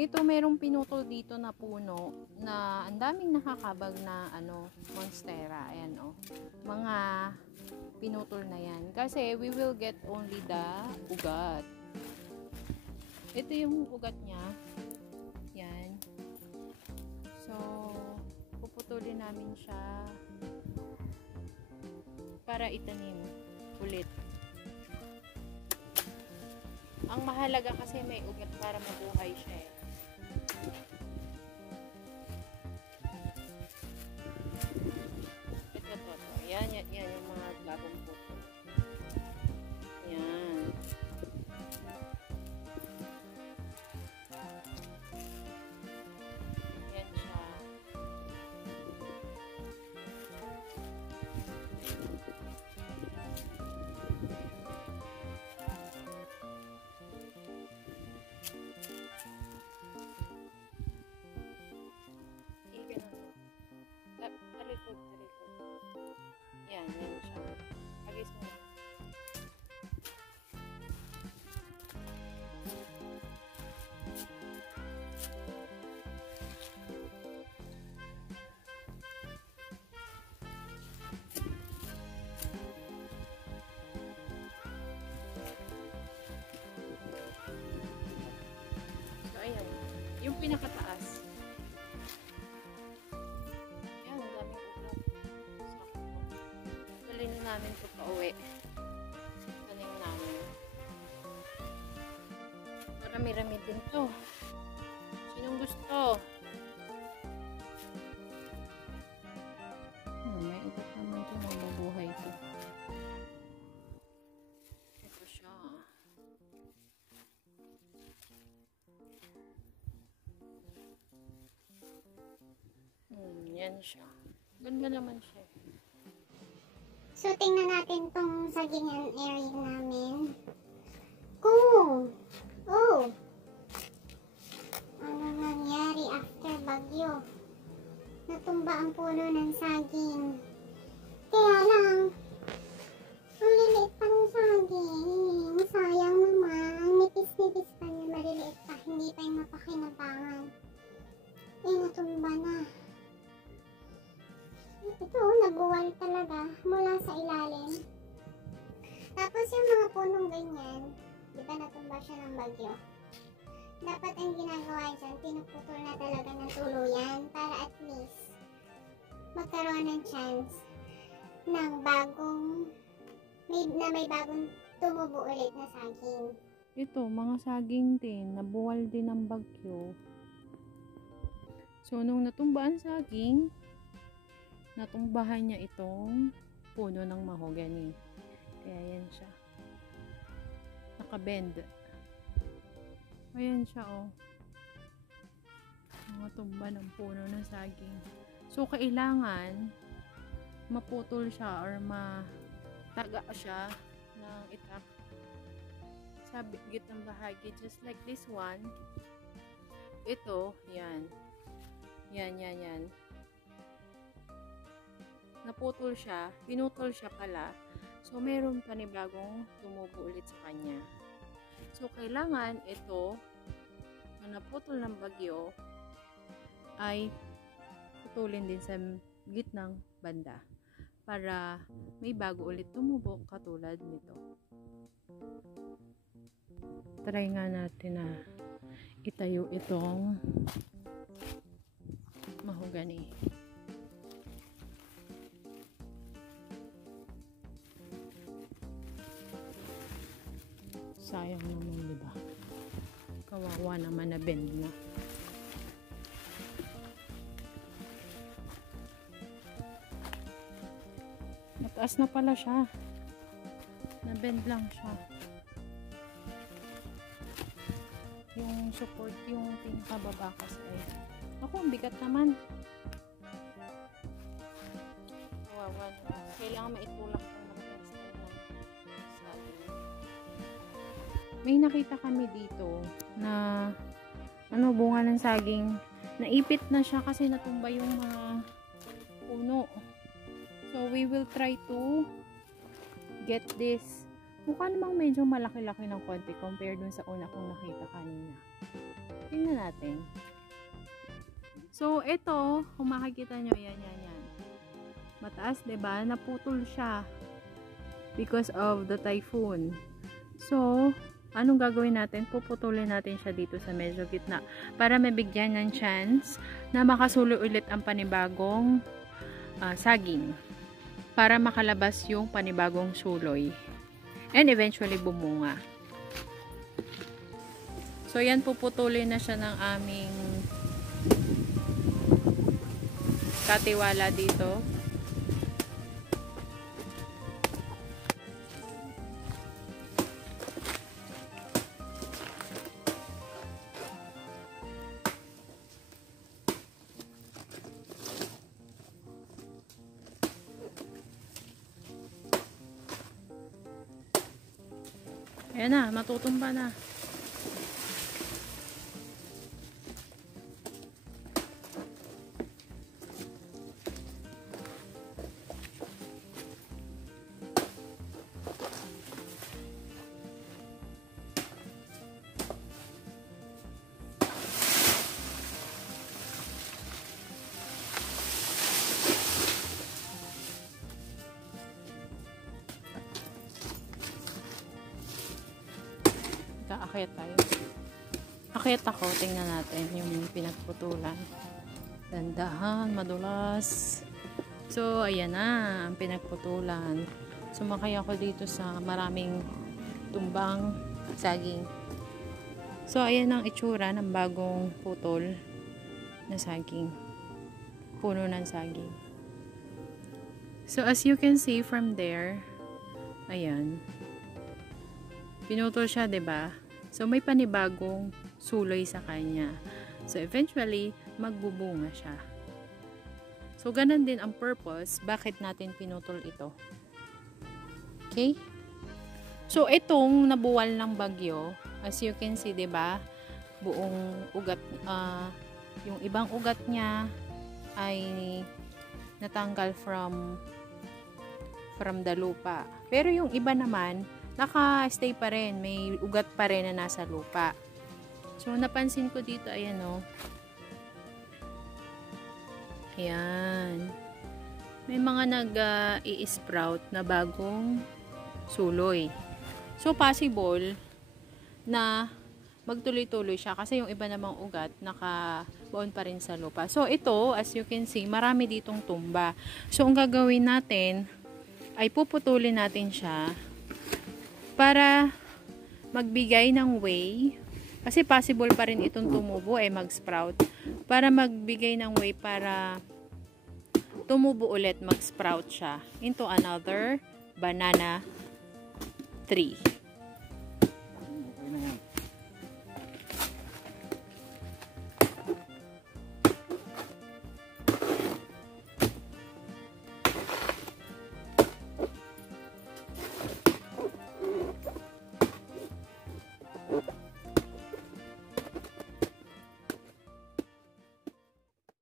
Ito merong pinutol dito na puno na ang daming nakakabag na monstera. Ayan mga pinutol na yan. Kasi we will get only the ugat. Ito yung ugat niya. Yan. So, puputulin namin siya para itanim ulit. Ang mahalaga kasi may ugat para mabuhay siya eh. Ito. Yan yung mga bagong puto. Yan. Yan siya. Talikod. Yan siya. Agis mo. So, ayan. Yung pinakataas. Tuloy namin ito pa uwi. Tanim namin. Marami-rami din to. Sinong gusto? May ugat naman ito. Mabubuhay ito. Ito siya. Yan siya. Ganda naman siya. So, tingnan natin tong sagingan area namin. Ano nangyari after bagyo? Natumba ang puno ng saging. Kaya lang, ang liliit pa ng saging. Sayang naman. Nipis-nipis pa niya. Maliliit pa. Hindi pa yung mapakinabangan. Natumba na. Ito, nabuwal talaga mula sa ilalim. Tapos yung mga punong ganyan, di ba natumba siya ng bagyo? Dapat ang ginagawa dyan, pinuputol na talaga ng tuluyan para at least magkaroon ng chance ng may bagong tumubo ulit na saging. Ito, mga saging din, nabuwal din ng bagyo. So, nung natumba ang saging, natumbahan niya itong puno ng mahogany. Kaya yan siya. Nakabend. Ayan siya mga tumba ng puno ng saging. So, kailangan maputol siya or mataga siya ng itak sa gitnang bahagi. Just like this one. Ito, yan. Yan. Naputol siya, pinutol siya pala. So, meron panibagong tumubo ulit sa kanya. So, kailangan ito na naputol ng bagyo ay putulin din sa gitnang banda para may bago ulit tumubo katulad nito. Try nga natin na itayo itong mahogany. Sayang naman, diba? Kawawa naman na bend na. Mataas na pala siya. Na-bend lang siya. Yung support, yung pinakababa kasi ay ako, ang bigat naman. Kawawa naman. Kailangan maitulak ng may nakita kami dito na bunga ng saging. Naipit na siya kasi natumba yung mga puno. So, we will try to get this. Mukha namang medyo malaki-laki ng konti compared dun sa una kong nakita kanina. Tingnan natin. So, ito, kung makikita nyo, yan. Mataas, diba? Naputol siya because of the typhoon. So, anong gagawin natin? Puputulin natin siya dito sa medyo gitna para mabigyan ng chance na makasulo ulit ang panibagong saging para makalabas yung panibagong suloy and eventually bumunga. So, yan, puputulin na siya ng aming katiwala dito. Ayan na, matutumba na. Aakyat tayo. Akyat ako, tingnan natin yung pinagputulan. Dandahan, madulas. So, ayan na, ang pinagputulan. Sumakay ako dito sa maraming tumbang saging. So, ayan ang itsura ng bagong putol na saging. Puno ng saging. So, as you can see from there, ayan. Pinutol siya, 'di ba? So, may panibagong suloy sa kanya. So, eventually, magbubunga siya. So, ganun din ang purpose, bakit natin pinutol ito. Okay? So, itong nabuwal ng bagyo, as you can see, 'di ba? Buong ugat, yung ibang ugat niya ay natanggal from the lupa. Pero yung iba naman, naka-stay pa rin. May ugat pa rin na nasa lupa. So, napansin ko dito, ayan o. Ayan. May mga nag-i-sprout na bagong suloy. So, possible na magtuloy-tuloy siya kasi yung iba namang ugat nakabaon pa rin sa lupa. So, ito, as you can see, marami ditong tumba. So, ang gagawin natin ay puputulin natin siya para magbigay ng way, kasi possible pa rin itong tumubo mag-sprout, para magbigay ng way para tumubo ulit, mag-sprout siya into another banana tree. Okay na yan.